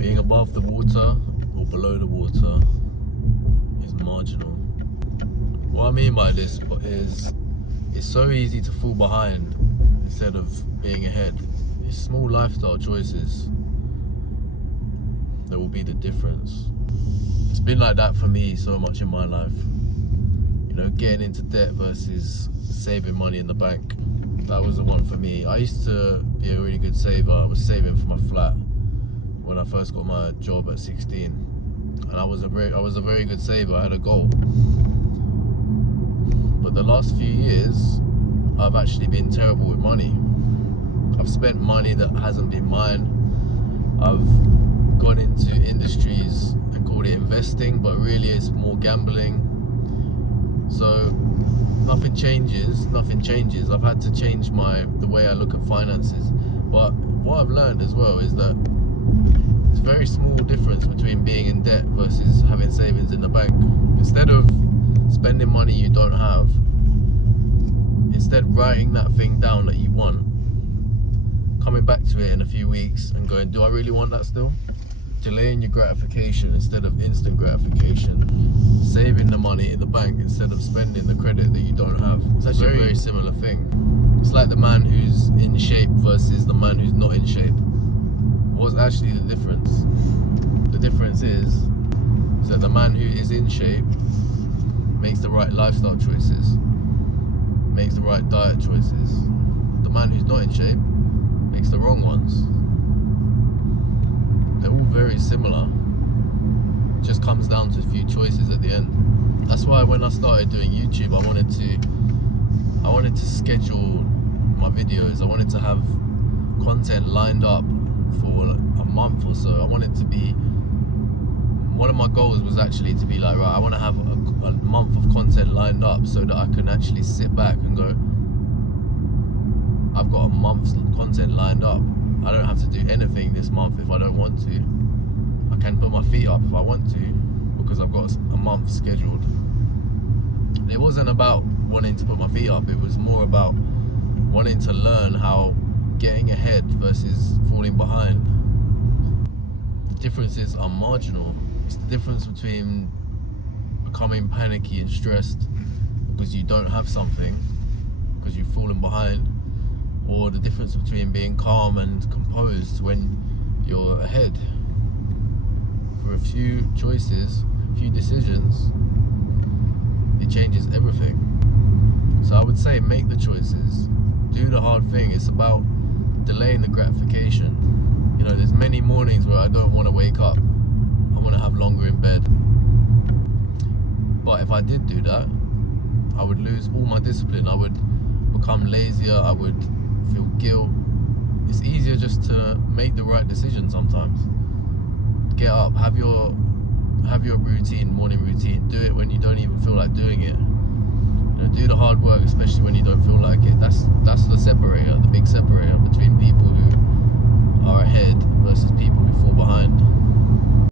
Being above the water or below the water is marginal. What I mean by this is it's so easy to fall behind instead of being ahead. It's small lifestyle choices that will be the difference. It's been like that for me so much in my life. You know, getting into debt versus saving money in the bank. That was the one for me. I used to be a really good saver. I was saving for my flat when I first got my job at 16. And I was a very good saver. I had a goal. But the last few years, I've actually been terrible with money. I've spent money that hasn't been mine. I've gone into industries and called it investing, but really it's more gambling. So nothing changes. I've had to change the way I look at finances. But what I've learned as well is that it's a very small difference between being in debt versus having savings in the bank. Instead of spending money you don't have, instead writing that thing down that you want, coming back to it in a few weeks and going, do I really want that still? Delaying your gratification instead of instant gratification. Saving the money in the bank instead of spending the credit that you don't have. It's actually a very similar thing. It's like the man who's in shape versus the man who's not in shape. What's actually the difference? The difference is that the man who is in shape makes the right lifestyle choices, makes the right diet choices. The man who's not in shape makes the wrong ones. They're all very similar. It just comes down to a few choices at the end. That's why when I started doing YouTube, I wanted to schedule my videos. I wanted to have content lined up for a month or so. I wanted to be, one of my goals was actually to be like, right, I want to have a month of content lined up so that I can actually sit back and go, I've got a month's content lined up. I don't have to do anything this month if I don't want to. I can put my feet up if I want to because I've got a month scheduled. It wasn't about wanting to put my feet up, it was more about wanting to learn how getting ahead versus falling behind. The differences are marginal. It's the difference between becoming panicky and stressed because you don't have something, because you've fallen behind, or the difference between being calm and composed when you're ahead. For a few choices, a few decisions, it changes everything. So I would say make the choices, do the hard thing. It's about delaying the gratification. You know, there's many mornings where I don't want to wake up. I want to have longer in bed. But if I did do that, I would lose all my discipline. I would become lazier. I would feel guilt. It's easier just to make the right decision sometimes. Get up, have your routine, morning routine. Do it when you don't even feel like doing it. You know, do the hard work, especially when you don't feel like it. That's the separator, the big separator between people who are ahead versus people who fall behind.